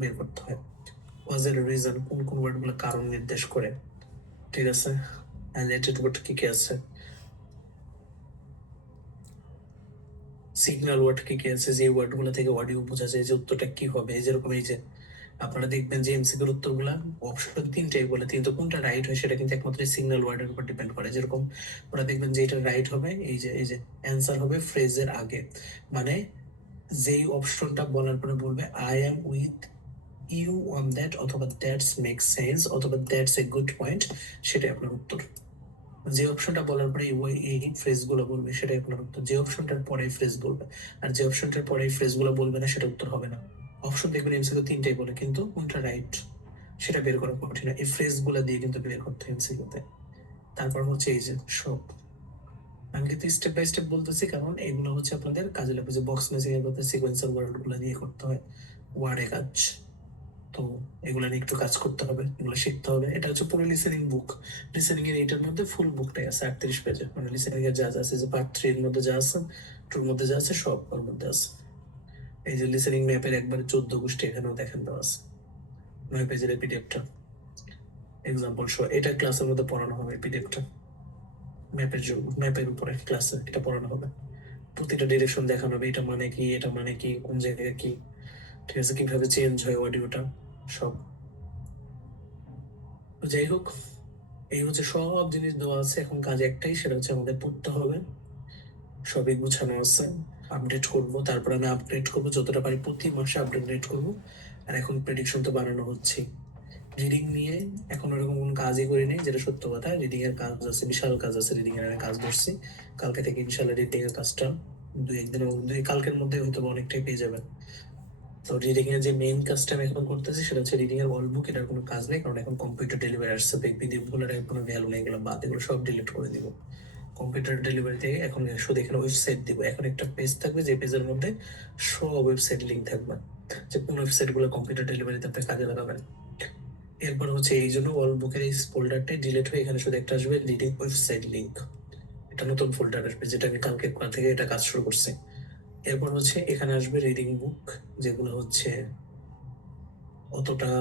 বের করতে হয়। কজের রিজন কোন কোন ওয়ার্ডগুলো কারণ নির্দেশ করে, ঠিক আছে। হাইলাইটেড ওয়ার্ড কি কি আছে, সিগন্যাল ওয়ার্ড কি কি আছে, যে ওয়ার্ডগুলো থেকে অডিও বোঝা যায় যে উত্তরটা কি হবে। যেরকম এই যে আপনারা দেখবেন যে এমসিকিউর উত্তরগুলা অপশন তিনটাই বলে, কিন্তু কোনটা রাইট হয় সেটা কিন্তু একমাত্র সিগন্যাল ওয়ার্ডের উপর ডিপেন্ড করে। যেরকম ওরা দেখবেন যে এটা রাইট হবে, এই যে অ্যান্সার হবে ফ্রেজের আগে, মানে যেই অপশনটা বলার পরে বলবে I am with you on that, অথবা দ্যাটস মেক সেন্স, অথবা দ্যাটস এ গুড পয়েন্ট, সেটাই আপনার উত্তর। যে অপশনটা বলার পরে এই ফ্রেজ গুলো বলবে সেটাই আপনার উত্তর। যে অপশনটার পরে ফ্রেজ বলবে আর যে অপশনটার পরে ফ্রেজ গুলো বলবে না, সেটা উত্তর হবে না। অপশন দেখবেন এমসিকিউ তিনটাই বলে, কিন্তু কোনটা রাইট সেটা বের করা কঠিন। এই ফ্রেজ গুলা দিয়ে কিন্তু বের করতে হয় এমসিকিউতে। তারপর হচ্ছে এই যে সব, আমি কিন্তু স্টেপ বাই স্টেপ বলতেছি কারণ এগুলো হচ্ছে আপনাদের কাজে লাগবে। যে বক্স ম্যাচিং এর মধ্যে সিকোয়েন্সার ওয়ার্ড গুলো দিয়ে করতে হয় ওয়ার্ডে কাজ, তো এগুলো নিয়ে একটু কাজ করতে হবে, এগুলো শিখতে হবে। এটা হচ্ছে পুরো লিসেনিং বুক। লিসেনিং এর এটার মধ্যে ফুল বুকটাই আছে 38 পেজে, মানে লিসেনিং এর যা যা আছে, যে পার্ট 3 এর মধ্যে যা আছে, 2 এর মধ্যে যা আছে, সব ওর মধ্যে আছে। এই যে লিসেনিং ম্যাপের একবারে 14 গোষ্ঠী এখানেও দেখেন দেওয়া আছে, 9 পেজের এই পিডিএফটা এক্সাম্পল শো। এটা ক্লাসের মধ্যে পড়ানো হবে পিডিএফটা, ম্যাপের জন্য, ম্যাপের উপরে ক্লাসে এটা পড়ানো হবে। প্রতিটা ডিরেকশন দেখানো হবে, এটা মানে কি, এটা মানে কি, কোন জায়গায় কি, ঠিক আছে, কিভাবে চেঞ্জ হয় অডিওটা, সব। তো যাই হোক, এই হচ্ছে সব জিনিস দেওয়া আছে। এখন কাজ একটাই, সেটা হচ্ছে আমাদের পড়তে হবে। সবই গুছানো আছে, আপডেট করব, তারপর আমি আপডেট করব যতটা পারি, প্রতি মাসে আপডেট করব। আর এখন প্রেডিকশন তো বানানো হচ্ছে। রিডিং নিয়ে এখন ওরকম কোনো কাজই করিনি, যেটা সত্য কথা। রিডিং এর কাজ আছে, বিশাল কাজ আছে রিডিং এর, আমি কাজ ধরছি। কালকে থেকে ইনশাল্লাহ রিডিং এর কাজটা কালকের মধ্যে হয়তো অনেকটাই পেয়ে যাবেন। তো রিডিং এর যে মেইন কাজটা আমি এখন করতেছি সেটা হচ্ছে রিডিং এর ওয়ার্ড বুক। এটার কোনো কাজ নেই, কারণ এখন কম্পিউটার ডেলিভারি আসছে। পিডিএফ গুলোর কোনো ভ্যালু নেই, এগুলো বাদ, এগুলো সব ডিলিট করে দিব। কম্পিউটার ডেলিভারি থেকে এখন শুধু এখানে ওয়েবসাইট দিব। এখন একটা পেজ থাকবে, যে পেজের মধ্যে সব ওয়েবসাইট লিঙ্ক থাকবে, যে কোন ওয়েবসাইট গুলো কম্পিউটার ডেলিভারিতে আপনি কাজে লাগাবেন। এরপর হচ্ছে এই জন্য ওয়ার্ড বুকের এই ফোল্ডারটাই ডিলিট হয়ে এখানে শুধু একটা আসবে রিডিং ওয়েবসাইট লিঙ্ক। এটা নতুন ফোল্ডার আসবে, যেটা আমি কালকে থেকে এটা কাজ শুরু করছি। এরপর হচ্ছে এখানে আসবে রিডিং বুক, যেগুলো হচ্ছে অতটা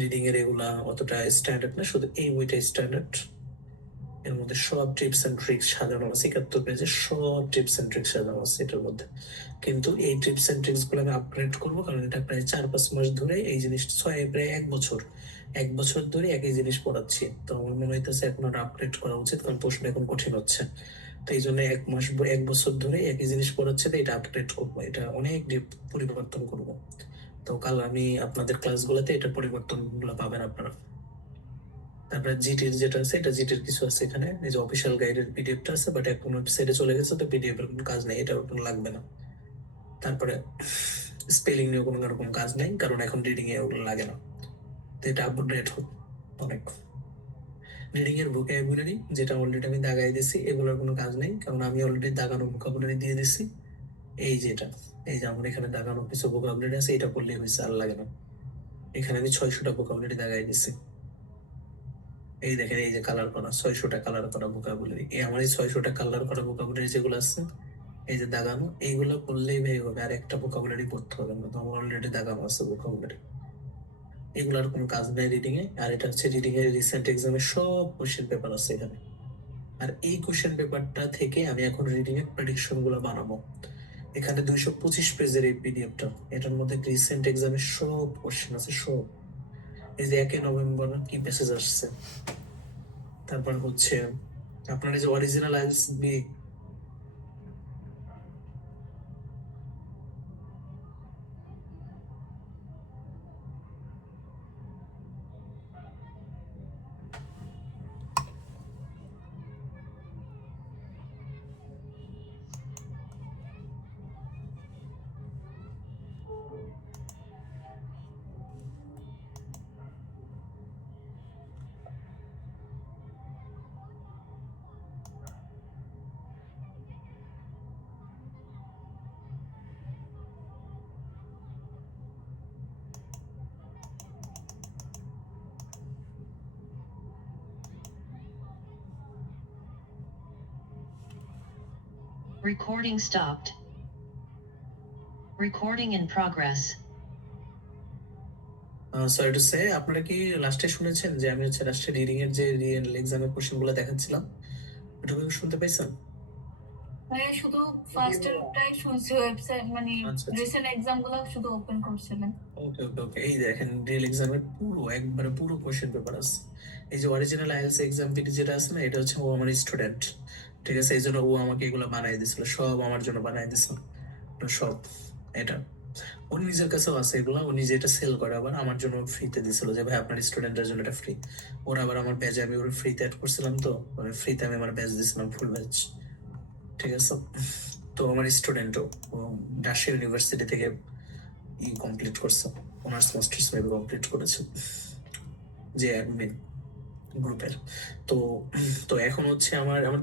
রিডিং এর এগুলা অতটা স্ট্যান্ডার্ড না, শুধু এই বইটা স্ট্যান্ডার্ড। এর মধ্যে সব টিপস এন্ড ট্রিক্স সাজানো আছে, 71 পেজে সব টিপস এন্ড ট্রিক্স সাজানো আছে এটার মধ্যে। কিন্তু এই টিপস এন্ড ট্রিক্স গুলো আমি আপগ্রেড করবো, কারণ এটা প্রায় 4-5 মাস ধরে এই জিনিস, প্রায় 1 বছর, 1 বছর ধরে একই জিনিস পড়াচ্ছি। তো আমার মনে হইতেছে এখন আর আপগ্রেড করা উচিত, কারণ প্রশ্ন এখন কঠিন হচ্ছে। তো এই জন্য 1 বছর ধরে একই জিনিস পড়াচ্ছে, তো এটা আপগ্রেড করবো, এটা অনেক পরিবর্তন করবো। তো কাল আমি আপনাদের ক্লাসগুলোতে এটা পরিবর্তন গুলো পাবেন আপনারা। তারপরে জিটির যেটা আছে, এটা জিটির কিছু আছে এখানে, এই যে অফিসিয়াল গাইডের পিডিএফটা আছে, বাট এখন ওয়েবসাইটে চলে গেছে, তো পিডিএফ এর কোনো কাজ নেই, এটা কোনো লাগবে না। তারপরে স্পেলিং নিয়ে কোনো রকম কাজ নেই, কারণ এখন রিডিং এ ওগুলো লাগে না। তো এটা আপডেট হোক অনেক। রিডিং এর ভোকাবুলারি, যেটা অলরেডি আমি দাগাই দিছি, এগুলোর কোনো কাজ নেই, কারণ আমি অলরেডি দাগানো ভোকাবুলারি দিয়ে দিছি। এই যে এটা, এই যে আমার এখানে দাগানো কিছু ভোকাবুলারি আছে, এটা করলেই হয়েছে, আর লাগে না। এখানে আমি 600টা ভোকাবুলারি দাগাই দিছি। এই দেখেন, এই যে কালার করা 600টা কালার করা ভোকাবুলারি, এই আমার এই 600টা কালার করা ভোকাবুলারি যেগুলো আছে, এই যে দাগানো, এইগুলো করলেই ভাই হবে, আর একটা ভোকাবুলারি পড়তে হবে না। তো আমার অলরেডি দাগানো আছে ভোকাবুলারি। এগুলোর কোনো কাজ নেই রিডিং এ। আর এটা হচ্ছে রিডিং এর রিসেন্ট এক্সামের সব কোশ্চেন পেপার আছে এখানে। আর এই কোশ্চেন পেপারটা থেকে আমি এখন রিডিং এর প্রেডিকশন গুলো বানাবো। এখানে 225 পেজের এই পিডিএফটা, এটার মধ্যে রিসেন্ট এক্সামের সব কোশ্চেন আছে, সব। এই যে 1 নভেম্বর কি মেসেজ আসছে, তারপর হচ্ছে আপনার এই যে original IELTS Recording stopped. Recording in progress. Sorry to say, আপনারা কি লাস্টে শুনেছেন যে আমি হচ্ছে লাস্টে রিডিং এর যে রিয়েল এক্সামের কোশ্চেন গুলো দেখাচ্ছিলাম, ওটা কি শুনতে পাইছেন? মানে শুধু ফার্স্টেরটাই শুনছি, ওয়েবসাইট মানে আচ্ছা আচ্ছা, রিসেন্ট এক্সাম গুলো শুধু ওপেন করছিলেন। ওকে ওকে ওকে, এই দেখেন রিয়েল এক্সামের পুরো একবারে পুরো কোশ্চেন পেপার আছে। এই যে অরিজিনাল আইএলটিএস এক্সাম পিটি যেটা আছে না, এটা হচ্ছে ও আমার স্টুডেন্ট, ঠিক আছে? এই জন্য ও আমাকে এগুলো বানাই দিছিল, সব আমার জন্য বানাই দিছিল, তো সব এটা ওর নিজের কাছেও আছে এগুলো, ও নিজে এটা সেল করে, আবার আমার জন্য ফ্রিতে দিছিল যে ভাই আপনার স্টুডেন্টের জন্য এটা ফ্রি। ওর আবার আমার ব্যাচে আমি ওর ফ্রিতে অ্যাড করছিলাম, তো মানে ফ্রিতে আমি আমার ব্যাচ দিছিলাম, ফুল ব্যাচ, ঠিক আছে? তো আমার স্টুডেন্টও রাজশাহী ইউনিভার্সিটি থেকে কমপ্লিট করছে, অনার্স মাস্টার্স মেবি কমপ্লিট করেছে, যে অ্যাডমিন গ্রুপের। তো তো এখন হচ্ছে আমার আমার